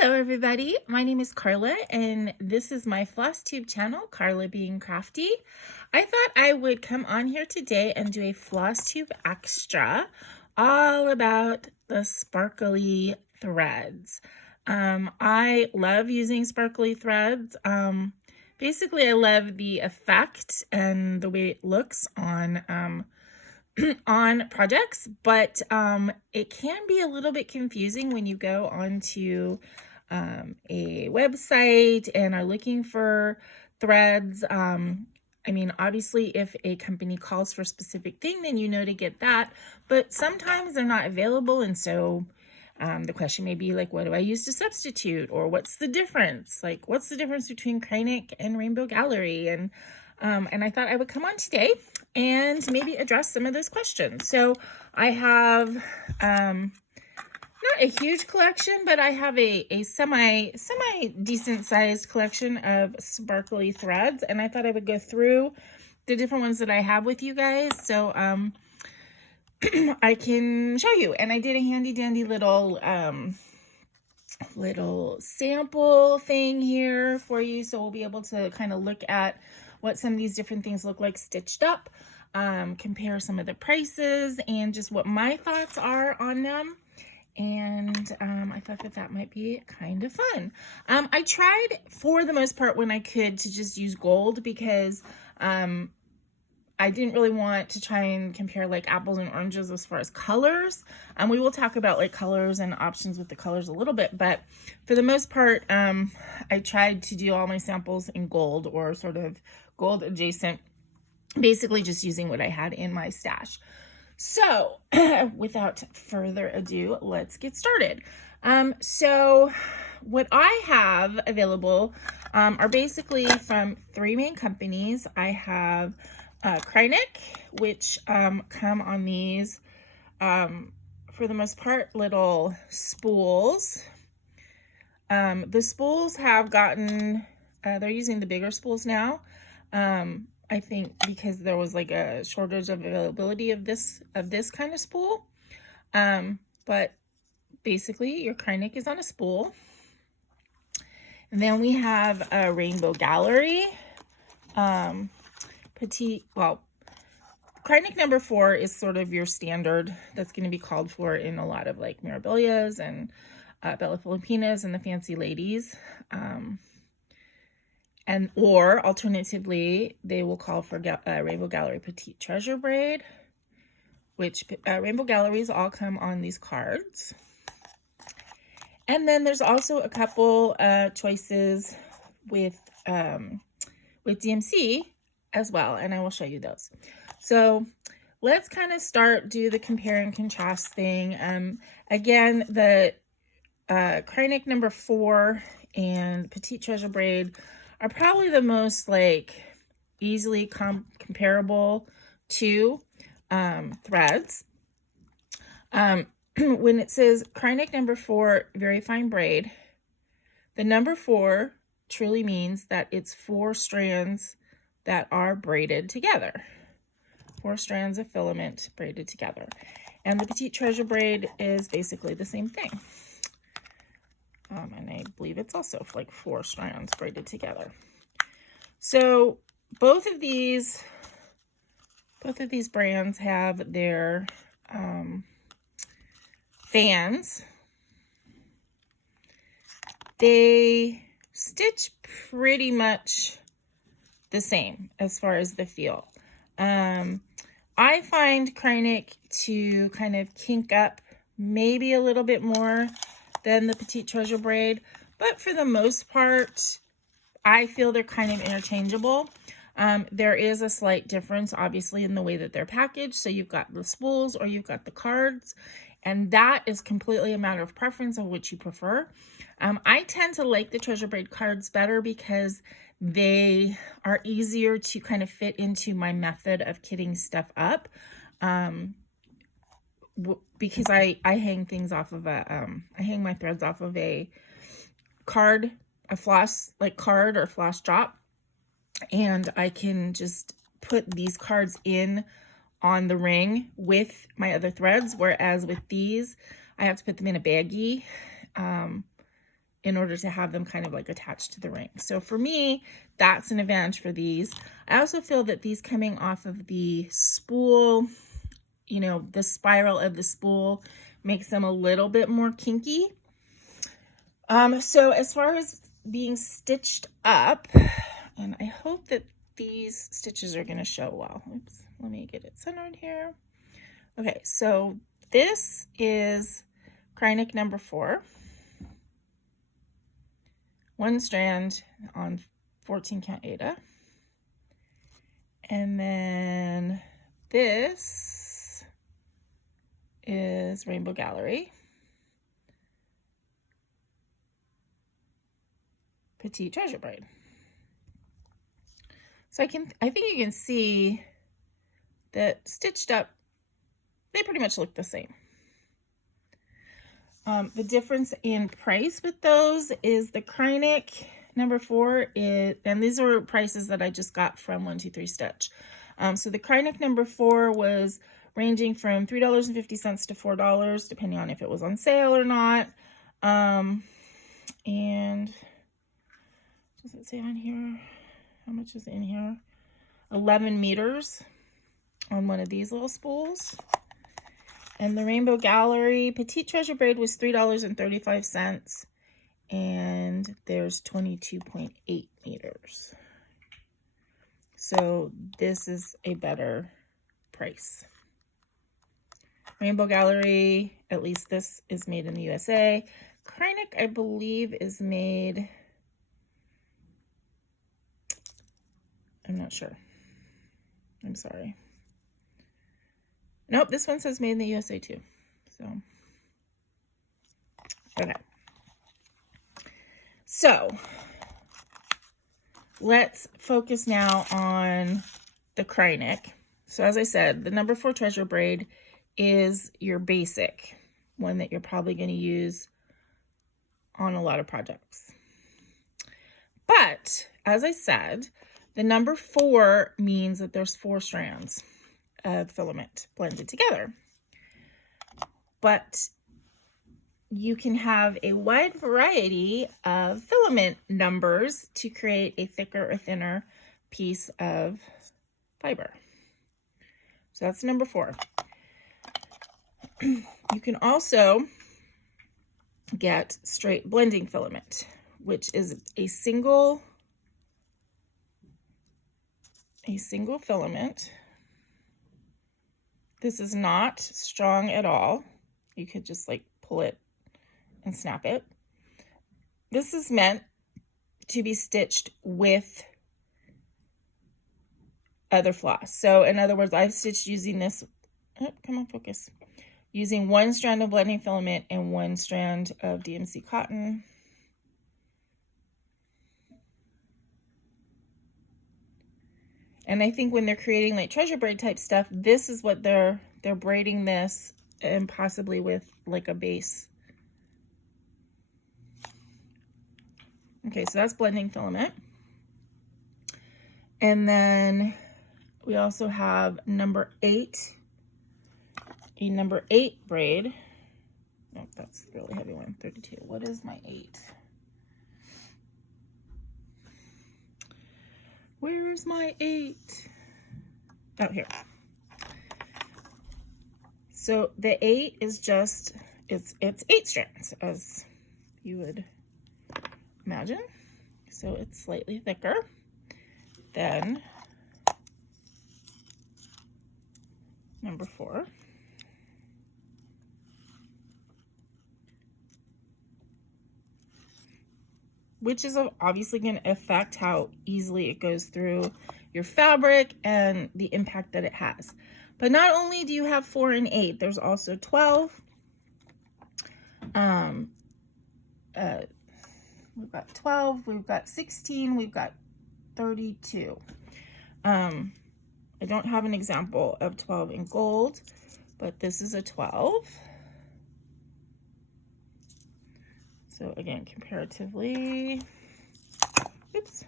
Hello everybody, my name is Carla and this is my FlossTube channel, Carla being Crafty. I thought I would come on here today and do a FlossTube extra all about the sparkly threads. I love using sparkly threads. Basically I love the effect and the way it looks on on projects, but it can be a little bit confusing when you go onto a website and are looking for threads. I mean, obviously, if a company calls for a specific thing, then you know to get that, but sometimes they're not available, and so the question may be like, what do I use to substitute? Or what's the difference? Like, what's the difference between Kreinik and Rainbow Gallery? And I thought I would come on today and maybe address some of those questions. So I have not a huge collection, but I have a semi decent sized collection of sparkly threads, and I thought I would go through the different ones that I have with you guys, so I can show you. And I did a handy dandy little sample thing here for you, so we'll be able to kind of look at what some of these different things look like stitched up, compare some of the prices, and just what my thoughts are on them. And I thought that might be kind of fun. I tried, for the most part, when I could, to just use gold, because I didn't really want to try and compare like apples and oranges as far as colors. We will talk about like colors and options with the colors a little bit, but for the most part, I tried to do all my samples in gold or sort of gold adjacent, basically just using what I had in my stash. So without further ado, let's get started. So what I have available are basically from three main companies. I have Kreinik, which come on these, for the most part, little spools. The spools have gotten, they're using the bigger spools now. I think because there was like a shortage of availability of this kind of spool. But basically your Kreinik is on a spool. And then we have a Rainbow Gallery. Kreinik number 4 is sort of your standard that's going to be called for in a lot of like Mirabilias and Bella Filipinas and the fancy ladies. Or alternatively, they will call for Rainbow Gallery Petite Treasure Braid, which Rainbow Galleries all come on these cards. And then there's also a couple choices with DMC as well, and I will show you those. So let's kind of do the compare and contrast thing. Again, the Kreinik number 4 and Petite Treasure Braid are probably the most like easily comparable to threads. When it says Kreinik number 4 very fine braid, the number 4 truly means that it's 4 strands that are braided together. 4 strands of filament braided together. And the Petite Treasure Braid is basically the same thing. And I believe it's also like 4 strands braided together. So both of these brands have their fans. They stitch pretty much the same as far as the feel. I find Kreinik to kind of kink up maybe a little bit more than the Petite Treasure Braid, but for the most part, I feel they're kind of interchangeable. There is a slight difference, obviously, in the way that they're packaged. So you've got the spools or you've got the cards, and that is completely a matter of preference of which you prefer. I tend to like the Treasure Braid cards better because they are easier to kind of fit into my method of kitting stuff up. Because I hang things off of I hang my threads off of a card, a floss, like card or floss drop. And I can just put these cards in on the ring with my other threads. Whereas with these, I have to put them in a baggie. in order to have them kind of like attached to the ring. So for me, that's an advantage for these. I also feel that these coming off of the spool, you know, the spiral of the spool makes them a little bit more kinky. So as far as being stitched up, and I hope that these stitches are going to show well. Oops, let me get it centered here. Okay, so this is Kreinik number 4. 1 strand on 14 count Aida. And then this is Rainbow Gallery. Petite Treasure Braid. So I think you can see that stitched up, they pretty much look the same. The difference in price with those is the Kreinik number 4 is, and these are prices that I just got from 123 Stitch. So the Kreinik number 4 was ranging from $3.50 to $4, depending on if it was on sale or not. And does it say on here? How much is in here? 11 meters on one of these little spools. And the Rainbow Gallery Petite Treasure Braid was $3.35. And there's 22.8 meters. So this is a better price. Rainbow Gallery, at least this is made in the USA. Kreinik, I believe, is made, I'm not sure. I'm sorry. Nope, this one says made in the USA too. So, okay. So, let's focus now on the Kreinik. So as I said, the number 4 treasure braid is your basic one that you're probably going to use on a lot of projects. But as I said, the number 4 means that there's 4 strands of filament blended together. But you can have a wide variety of filament numbers to create a thicker or thinner piece of fiber. So that's number 4. You can also get straight blending filament, which is a single filament. This is not strong at all. You could just like pull it and snap it. This is meant to be stitched with other floss. So in other words, I've stitched using this, oh, come on, focus. Using 1 strand of blending filament and 1 strand of DMC cotton. And I think when they're creating like treasure braid type stuff, this is what they're braiding this, and possibly with like a base. Okay, so that's blending filament. And then we also have number 8, a number 8 braid. No, that's a really heavy one, 32. What is my 8? Where's my 8? Oh, here. So the 8 is just, it's 8 strands, as you would imagine. So it's slightly thicker than number 4. Which is obviously going to affect how easily it goes through your fabric and the impact that it has. But not only do you have 4 and 8, there's also 12. We've got 12, we've got 16, we've got 32. I don't have an example of 12 in gold, but this is a 12. So again, comparatively, oops.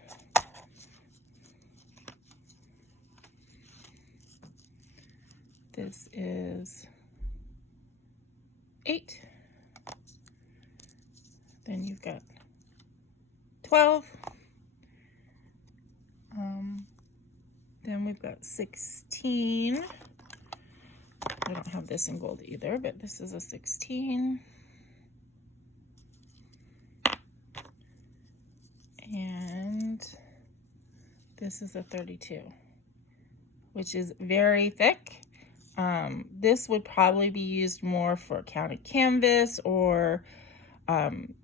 This is 8. Then you've got 12. Then we've got 16. I don't have this in gold either, but this is a 16. And this is a 32, which is very thick. This would probably be used more for counted canvas, or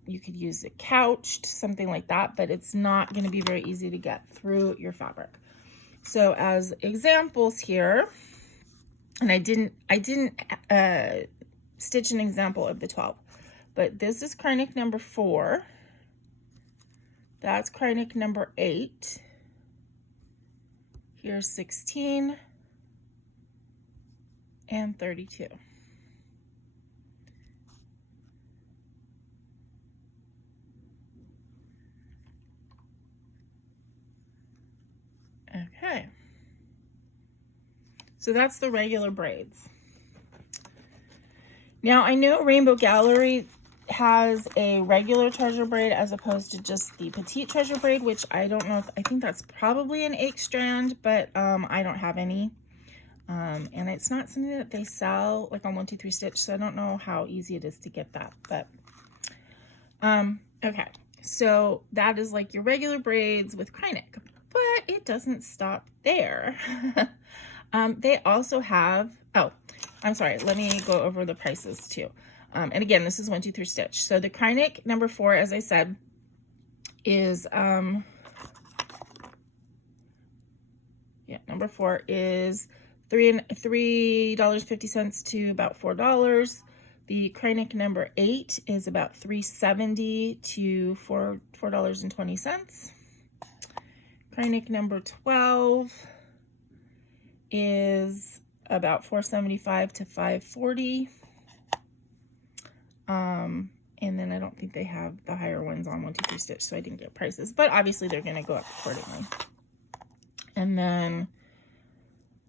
you could use it couched, something like that, but it's not going to be very easy to get through your fabric. So as examples here, and I didn't stitch an example of the 12, but this is Kreinik number 4. That's Kreinik number 8. Here's 16 and 32. Okay. So that's the regular braids. Now I know Rainbow Gallery has a regular treasure braid as opposed to just the petite treasure braid, which I don't know if, I think that's probably an 8 strand, but I don't have any. And it's not something that they sell like on 1 2 3 Stitch, so I don't know how easy it is to get that, but okay, so that is like your regular braids with Kreinik, but it doesn't stop there. They also have, oh, I'm sorry, let me go over the prices too. And again, this is 1 2 3 Stitch. So the Kreinik number 4, as I said, is number 4 is $3.50 to about $4. The Kreinik number 8 is about $3.70 to $4.20. Kreinik number 12 is about $4.75 to $5.40. And then I don't think they have the higher ones on 1 2 3 Stitch, so I didn't get prices, but obviously they're going to go up accordingly. And then,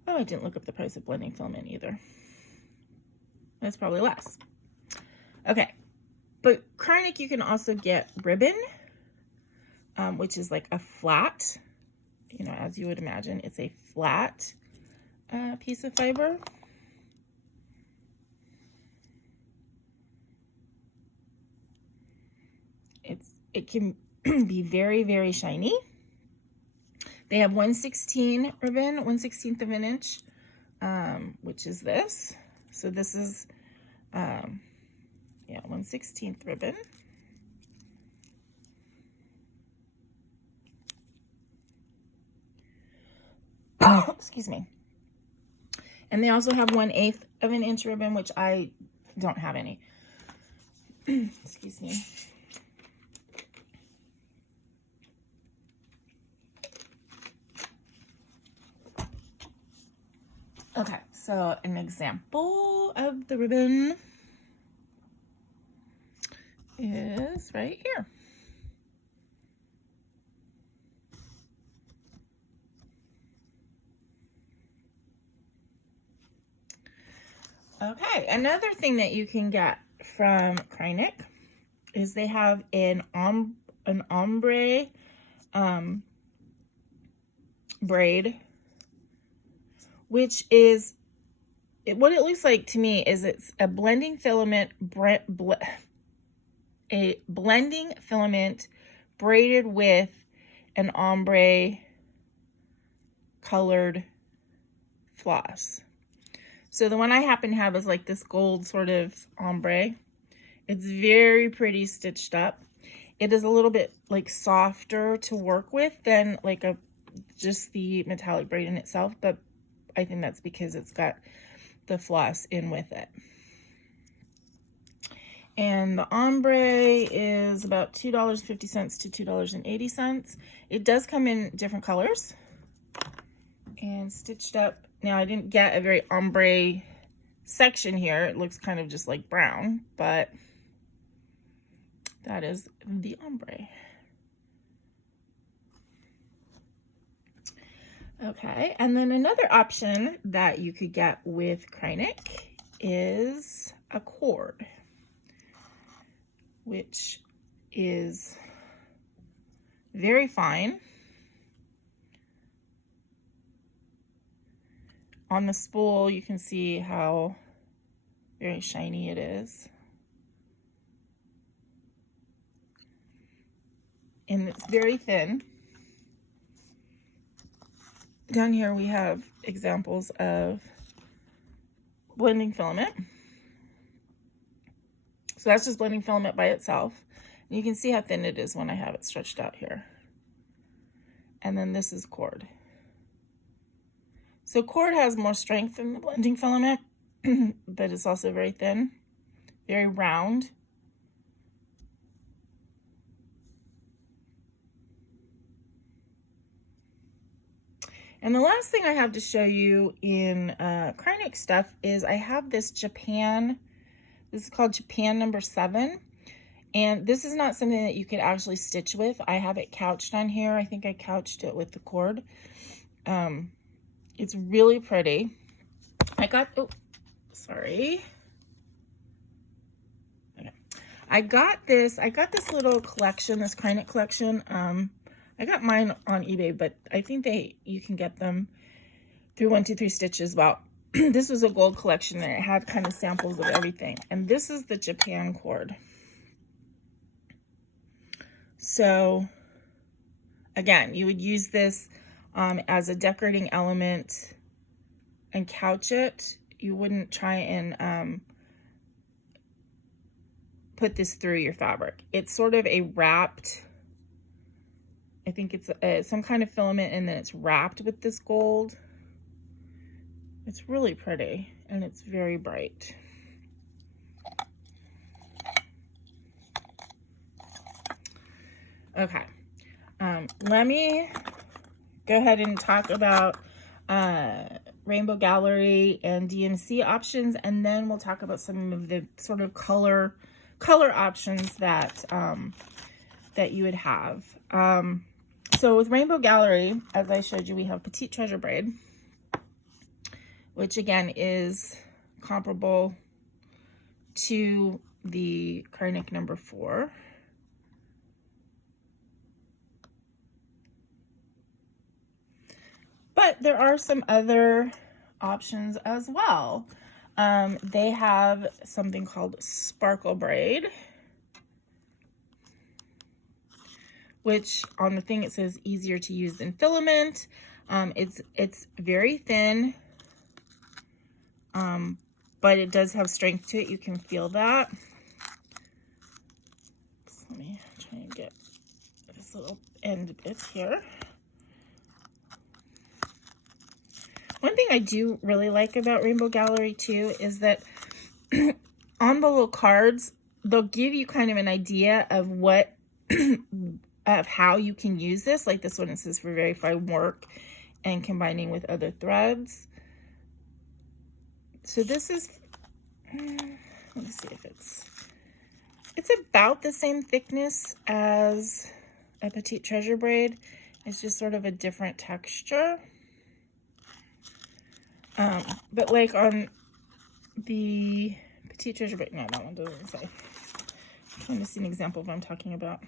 oh, I didn't look up the price of blending filament either. That's probably less. Okay, but Kreinik you can also get ribbon, which is like a flat, you know, as you would imagine, it's a flat piece of fiber. It can be very, very shiny. They have 1/16 ribbon, 1/16 of an inch, which is this. So this is, 1/16 ribbon. Oh, excuse me. And they also have 1/8 of an inch ribbon, which I don't have any. Excuse me. Okay, so an example of the ribbon is right here. Okay, another thing that you can get from Kreinik is they have an ombre braid, which is, what it looks like to me is it's a blending filament, braided with an ombre colored floss. So the one I happen to have is like this gold sort of ombre. It's very pretty stitched up. It is a little bit like softer to work with than like just the metallic braid in itself, but I think that's because it's got the floss in with it. And the ombre is about $2.50 to $2.80. It does come in different colors and stitched up. Now I didn't get a very ombre section here. It looks kind of just like brown, but that is the ombre. Okay, and then another option that you could get with Kreinik is a cord, which is very fine. On the spool, you can see how very shiny it is. And it's very thin. Down here we have examples of blending filament. So that's just blending filament by itself. And you can see how thin it is when I have it stretched out here. And then this is cord. So cord has more strength than the blending filament, but it's also very thin, very round. And the last thing I have to show you in Kreinik stuff is I have this Japan. This is called Japan number 7. And this is not something that you could actually stitch with. I have it couched on here. I think I couched it with the cord. It's really pretty. I got, oh, sorry. Okay. I got this little collection, this Kreinik collection. I got mine on eBay, but I think you can get them through 123 Stitches. Well, this was a gold collection and it had kind of samples of everything. And this is the Japan cord. So again, you would use this as a decorating element and couch it. You wouldn't try and put this through your fabric. It's sort of a wrapped, I think it's some kind of filament, and then it's wrapped with this gold. It's really pretty and it's very bright. Okay, let me go ahead and talk about Rainbow Gallery and DMC options, and then we'll talk about some of the sort of color options that that you would have. So with Rainbow Gallery, as I showed you, we have Petite Treasure Braid, which again is comparable to the Kreinik number 4. But there are some other options as well. They have something called Sparkle Braid, which on the thing it says easier to use than filament. It's very thin, but it does have strength to it. You can feel that. So let me try and get this little end bit here. One thing I do really like about Rainbow Gallery too is that on the little cards, they'll give you kind of an idea of what, of how you can use this. Like this one, it says for very fine work and combining with other threads. So this is, let me see if it's about the same thickness as a Petite Treasure Braid. It's just sort of a different texture. But like on the Petite Treasure Braid, no, that one doesn't say. I'm trying to see an example of what I'm talking about.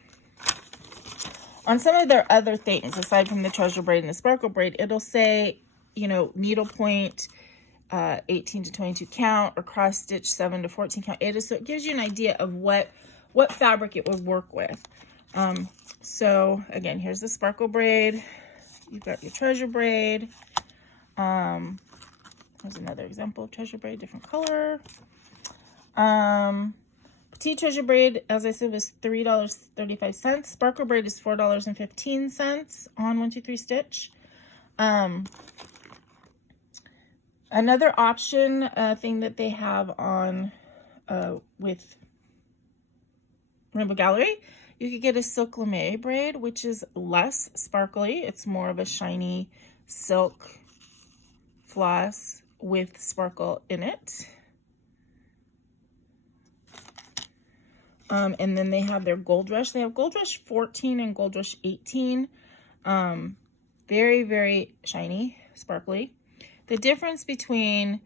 On some of their other things, aside from the Treasure Braid and the Sparkle Braid, it'll say, you know, needle point 18 to 22 count, or cross stitch 7 to 14 count. So it gives you an idea of what fabric it would work with. So again, here's the Sparkle Braid. You've got your Treasure Braid. Here's another example of Treasure Braid, different color. Petite Treasure Braid, as I said, was $3.35. Sparkle Braid is $4.15 on 123 Stitch. Another option thing that they have on with Rainbow Gallery, you could get a silk lame braid, which is less sparkly. It's more of a shiny silk floss with sparkle in it. And then they have their Gold Rush. They have Gold Rush 14 and Gold Rush 18. Very, very shiny, sparkly. The difference between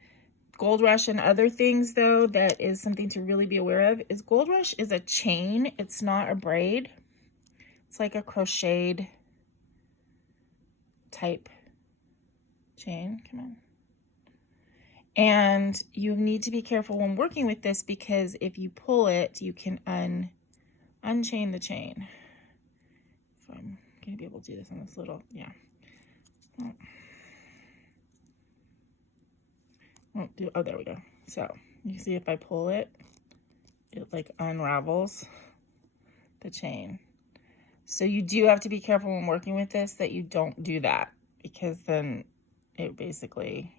Gold Rush and other things, though, that is something to really be aware of, is Gold Rush is a chain. It's not a braid. It's like a crocheted type chain. Come on. And you need to be careful when working with this, because if you pull it, you can unchain the chain. So I'm going to be able to do this on this little, yeah. Won't do, oh, there we go. So you can see if I pull it, it like unravels the chain. So you do have to be careful when working with this that you don't do that, because then it basically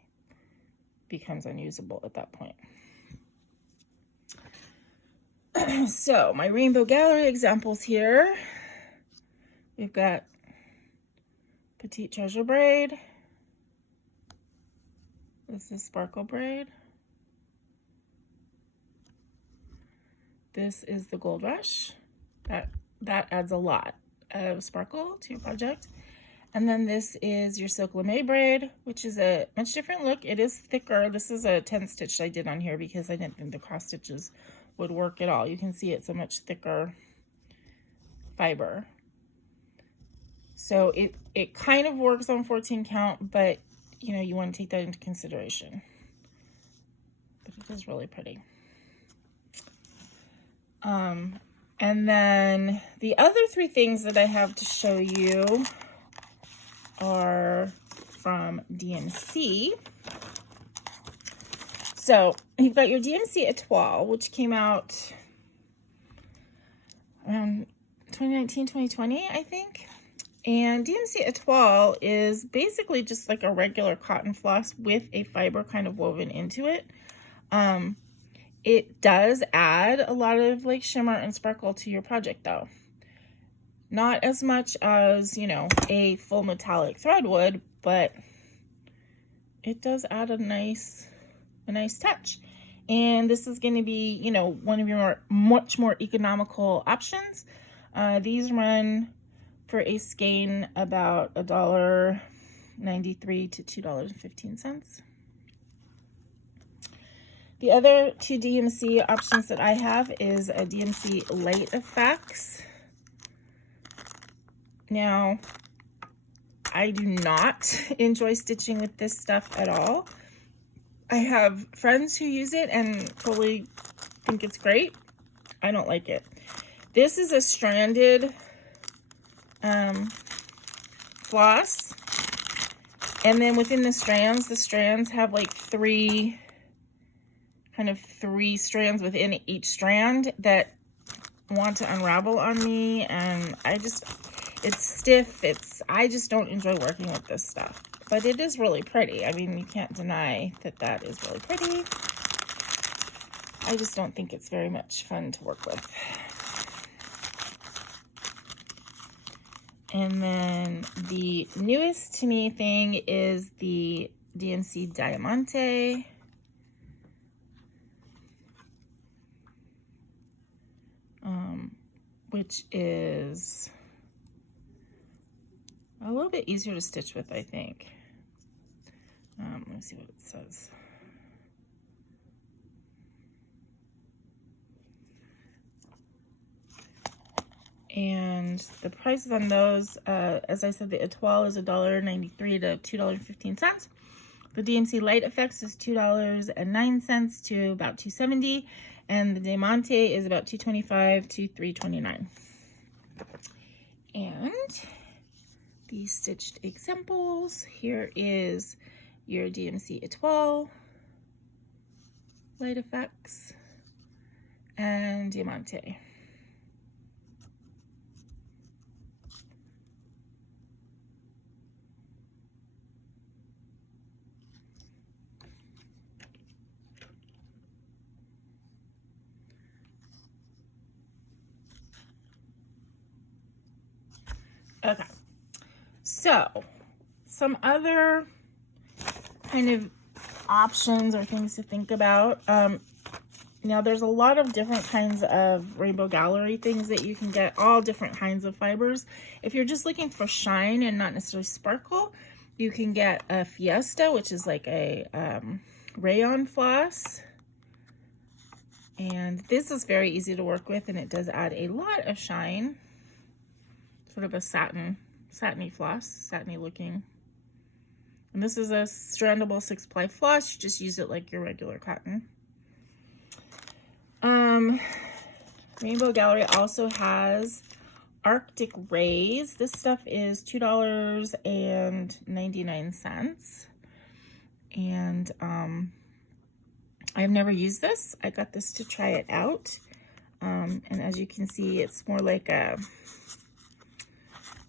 becomes unusable at that point. So my rainbow gallery examples here. We've got Petite Treasure braid. This is sparkle braid. This is the Gold Rush. That adds a lot of sparkle to your project. And then this is your Silk Lame braid, which is a much different look. It is thicker. This is a 10 stitch I did on here because I didn't think the cross stitches would work at all. You can see it's a much thicker fiber. So it kind of works on 14 count, but you know, you want to take that into consideration. But it is really pretty. And then the other three things that I have to show you are from DMC. So you've got your DMC Etoile, which came out around 2019, 2020, I think. And DMC Etoile is basically just like a regular cotton floss with a fiber kind of woven into it. It does add a lot of like shimmer and sparkle to your project though. Not as much as, you know, a full metallic thread would, but it does add a nice touch. And this is going to be, you know, one of your much more economical options. These run for a skein about $1.93 to $2.15. The other two DMC options that I have is a DMC Light Effects. Now, I do not enjoy stitching with this stuff at all. I have friends who use it and totally think it's great. I don't like it. This is a stranded floss, and then within the strands have like three strands within each strand that want to unravel on me, and it's stiff. I just don't enjoy working with this stuff, but it is really pretty. I mean, you can't deny that that is really pretty. I just don't think it's very much fun to work with. And then the newest to me thing is the DMC Diamante. Which is a little bit easier to stitch with, I think. Let me see what it says. And the prices on those, as I said, the Etoile is $1.93 to $2.15. The DMC Light Effects is $2.09 to about $2.70, and the Diamante is about $2.25 to $3.29. And the stitched examples, here is your DMC Etoile, Light Effects, and Diamante. Okay, so some other kind of options or things to think about. Now there's a lot of different kinds of rainbow gallery things that you can get, all different kinds of fibers. If you're just looking for shine and not necessarily sparkle, you can get a Fiesta, which is like a rayon floss. And this is very easy to work with, and it does add a lot of shine. sort of a satiny floss, satiny looking. And this is a strandable 6-ply floss. You just use it like your regular cotton. Rainbow Gallery also has Arctic Rays. This stuff is $2.99. And I've never used this. I got this to try it out. And as you can see, it's more like a,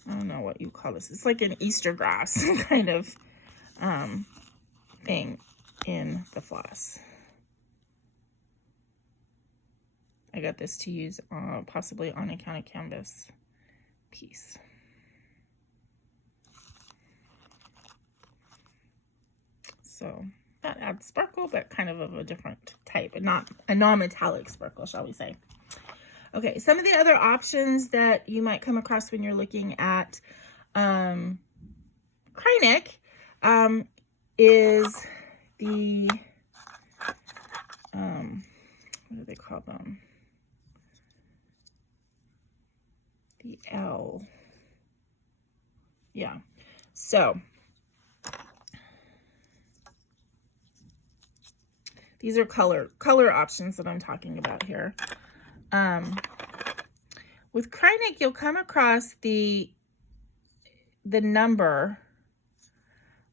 I don't know what you call this. It's like an Easter grass kind of thing in the floss. I got this to use possibly on a counted canvas piece. So that adds sparkle, but kind of a different type, and not a non-metallic sparkle, shall we say. Okay, some of the other options that you might come across when you're looking at Kreinik is the, what do they call them? The L. Yeah, so these are color options that I'm talking about here. With Kreinik, you'll come across the number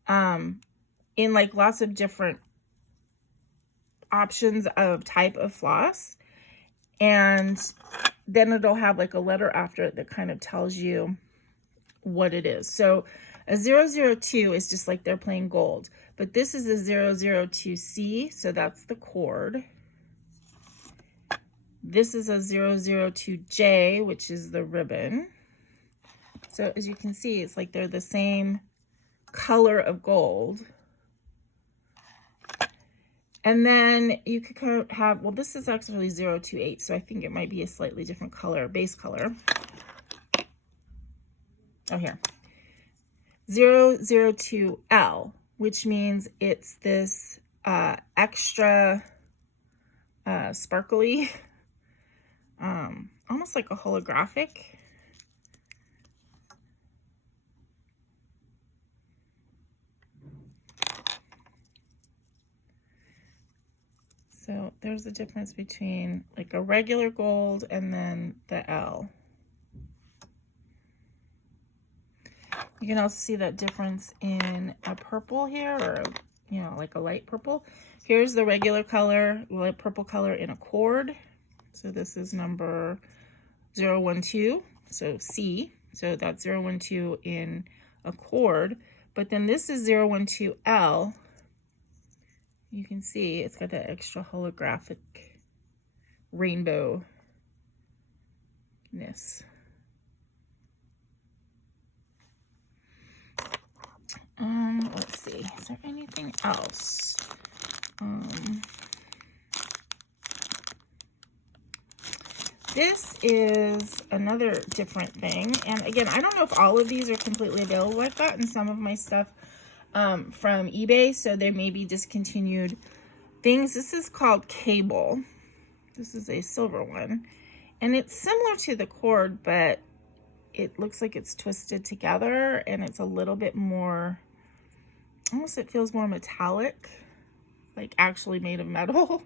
in like lots of different options of type of floss, and then it'll have like a letter after it that kind of tells you what it is. So a 002 is just like they're plain gold, but this is a 002C, so that's the cord. This is a 002J, which is the ribbon. So as you can see, it's like they're the same color of gold. And then you could have, well, this is actually 028, so I think it might be a slightly different color, base color. Oh, here. 002L, which means it's this extra sparkly, almost like a holographic. So there's a difference between like a regular gold and then the L. You can also see that difference in a purple here, or, you know, like a light purple. Here's the regular color, light purple color in a cord. So this is number 012, so C. So that's 012 in a cord. But then this is 012L. You can see it's got that extra holographic rainbow-ness. Let's see, is there anything else? This is another different thing. And again, I don't know if all of these are completely available. I've gotten some of my stuff from eBay, so there may be discontinued things. This is called Cable. This is a silver one. And it's similar to the cord, but it looks like it's twisted together, and it's a little bit more, almost it feels more metallic, like actually made of metal.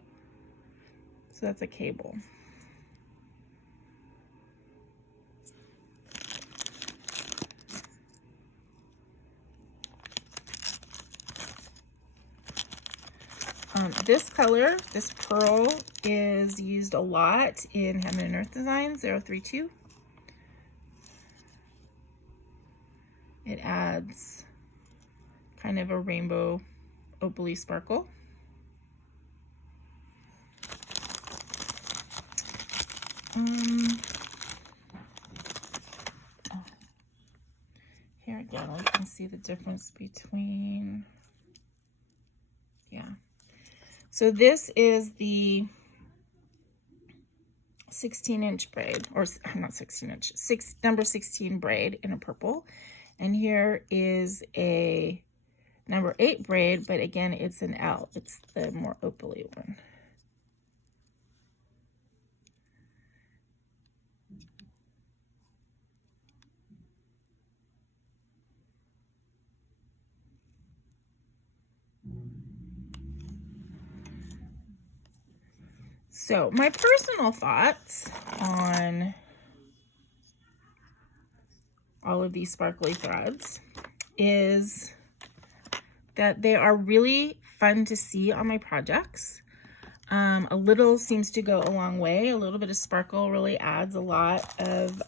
So that's a Cable. This color, this pearl, is used a lot in Heaven and Earth Designs 032. It adds kind of a rainbow opaly sparkle. Here again, we can see the difference between, yeah. So this is the 16-inch braid, or not 16-inch, number 16 braid in a purple. And here is a number 8 braid, but again, it's an L. It's the more opaly one. So my personal thoughts on all of these sparkly threads is that they are really fun to see on my projects. A little seems to go a long way. A little bit of sparkle really adds a lot of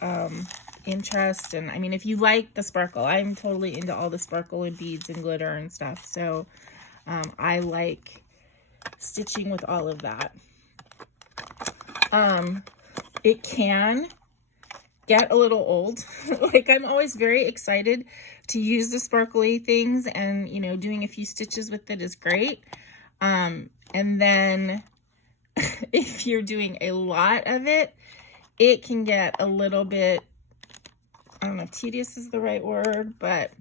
interest. And I mean, if you like the sparkle, I'm totally into all the sparkle and beads and glitter and stuff. So I like stitching with all of that. It can get a little old. Like, I'm always very excited to use the sparkly things, and you know, doing a few stitches with it is great. And then if you're doing a lot of it, it can get a little bit, I don't know if tedious is the right word, but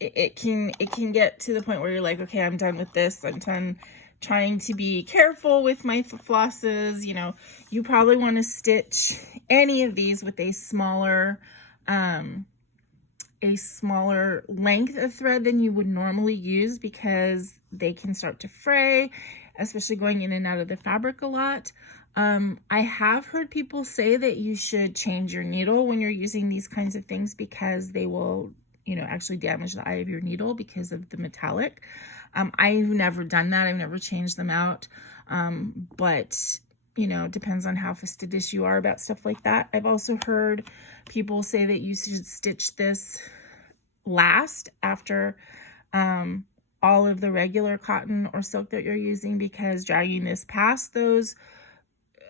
it can get to the point where you're like, okay, I'm done with this. I'm done trying to be careful with my flosses. You know, you probably want to stitch any of these with a smaller length of thread than you would normally use, because they can start to fray, especially going in and out of the fabric a lot. I have heard people say that you should change your needle when you're using these kinds of things, because they will, you know, actually damage the eye of your needle because of the metallic. I've never done that. I've never changed them out. But you know, it depends on how fastidious you are about stuff like that. I've also heard people say that you should stitch this last after all of the regular cotton or silk that you're using, because dragging this past those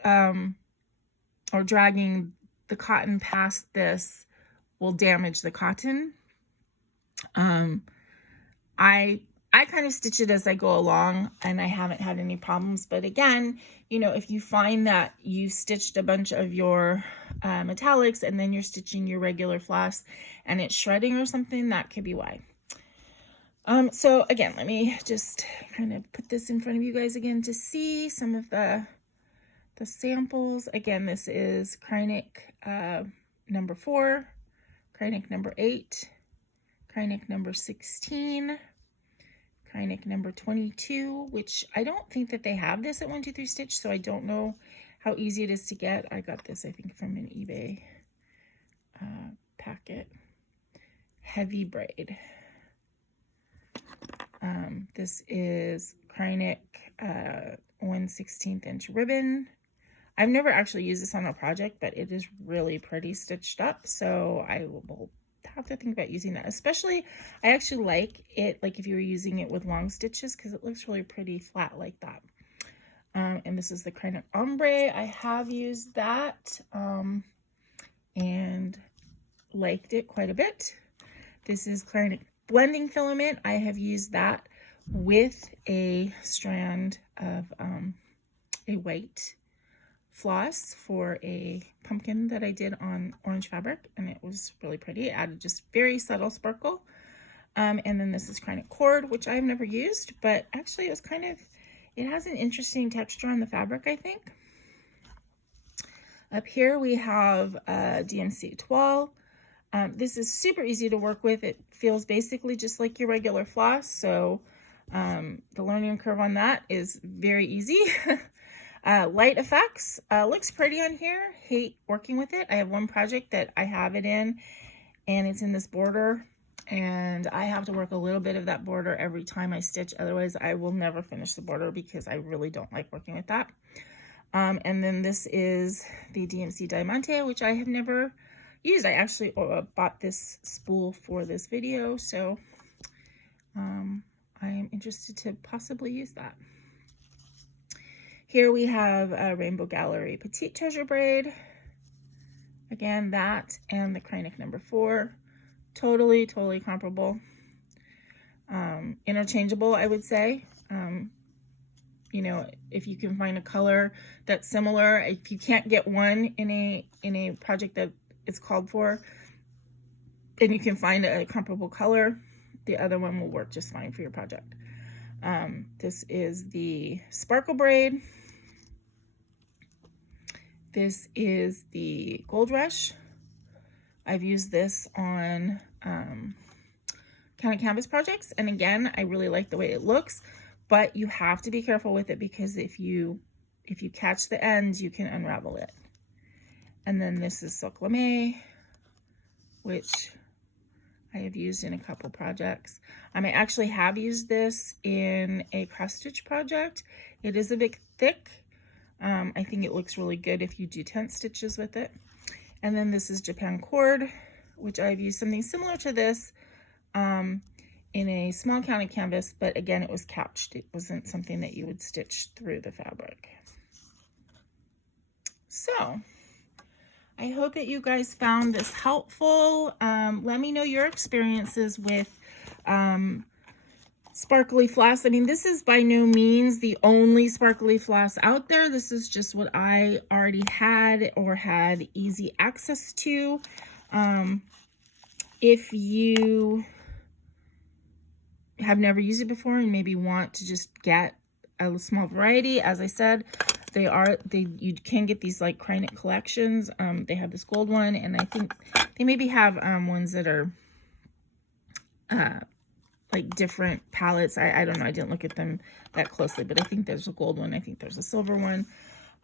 or dragging the cotton past this will damage the cotton. I kind of stitch it as I go along, and I haven't had any problems. But again, you know, if you find that you stitched a bunch of your metallics and then you're stitching your regular floss and it's shredding or something, that could be why. So again, let me just kind of put this in front of you guys again to see some of the samples. Again, this is Kreinik number 4, Kreinik number 8, Kreinik number 16, Kreinik number 22, which I don't think that they have this at 123 Stitch, so I don't know how easy it is to get. I got this, I think, from an eBay packet. Heavy braid. This is Kreinik 1/16 inch ribbon. I've never actually used this on a project, but it is really pretty stitched up, so I will have to think about using that. Especially, I actually like it, like if you were using it with long stitches, because it looks really pretty flat like that. And this is the Kreinik ombre. I have used that and liked it quite a bit. This is Kreinik blending filament. I have used that with a strand of a white floss for a pumpkin that I did on orange fabric, and it was really pretty. It added just very subtle sparkle. And then this is Kreinik cord, which I've never used, but actually it was kind of, it has an interesting texture on the fabric, I think. Up here we have DMC toile. This is super easy to work with. It feels basically just like your regular floss, so the learning curve on that is very easy. Light effects, looks pretty on here. Hate working with it. I have one project that I have it in, and it's in this border, and I have to work a little bit of that border every time I stitch. Otherwise, I will never finish the border, because I really don't like working with that. And then this is the DMC Diamante, which I have never used. I actually bought this spool for this video, so I am interested to possibly use that. Here we have a Rainbow Gallery Petite Treasure braid. Again, that and the Kreinik number 4. Totally comparable. Interchangeable, I would say. You know, if you can find a color that's similar, if you can't get one in a project that it's called for, and you can find a comparable color, the other one will work just fine for your project. This is the Sparkle braid. This is the Gold Rush. I've used this on kind of canvas projects, and again, I really like the way it looks, but you have to be careful with it because if you catch the ends, you can unravel it. And then this is silk lame, which I have used in a couple projects. I actually have used this in a cross stitch project. It is a bit thick. I think it looks really good if you do tent stitches with it. And then this is Japan cord, which I've used something similar to this in a small counted canvas, but again, it was couched. It wasn't something that you would stitch through the fabric. So I hope that you guys found this helpful. Let me know your experiences with sparkly floss. I mean, this is by no means the only sparkly floss out there. This is just what I already had or had easy access to. If you have never used it before and maybe want to just get a small variety, as I said, you can get these like Kreinik collections. They have this gold one, and I think they maybe have ones that are like different palettes. I don't know, I didn't look at them that closely, but I think there's a gold one, I think there's a silver one,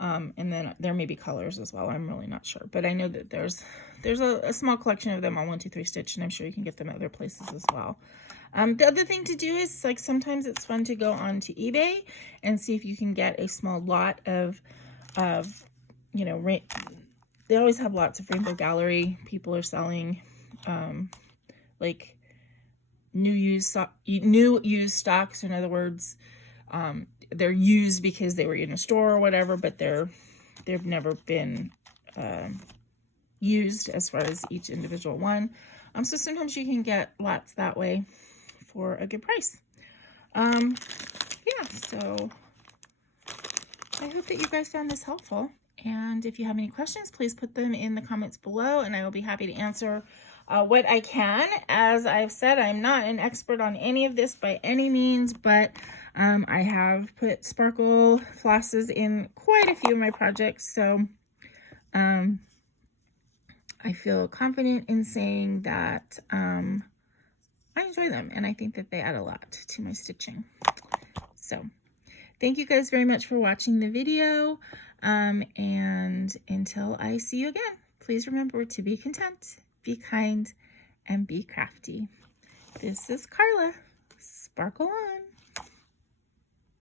and then there may be colors as well. I'm really not sure, but I know that there's a small collection of them on 123 Stitch, and I'm sure you can get them other places as well. The other thing to do is, like, sometimes it's fun to go onto eBay and see if you can get a small lot of you know, they always have lots of Rainbow Gallery. People are selling like new used stocks. In other words, they're used because they were in a store or whatever, but they've never been used as far as each individual one. So sometimes you can get lots that way for a good price. Yeah, so I hope that you guys found this helpful. And if you have any questions, please put them in the comments below, and I will be happy to answer what I can. As I've said, I'm not an expert on any of this by any means, but I have put sparkle flosses in quite a few of my projects, so I feel confident in saying that I enjoy them, and I think that they add a lot to my stitching. So thank you guys very much for watching the video, and until I see you again, please remember to be content, be kind, and be crafty. This is Carla. Sparkle on.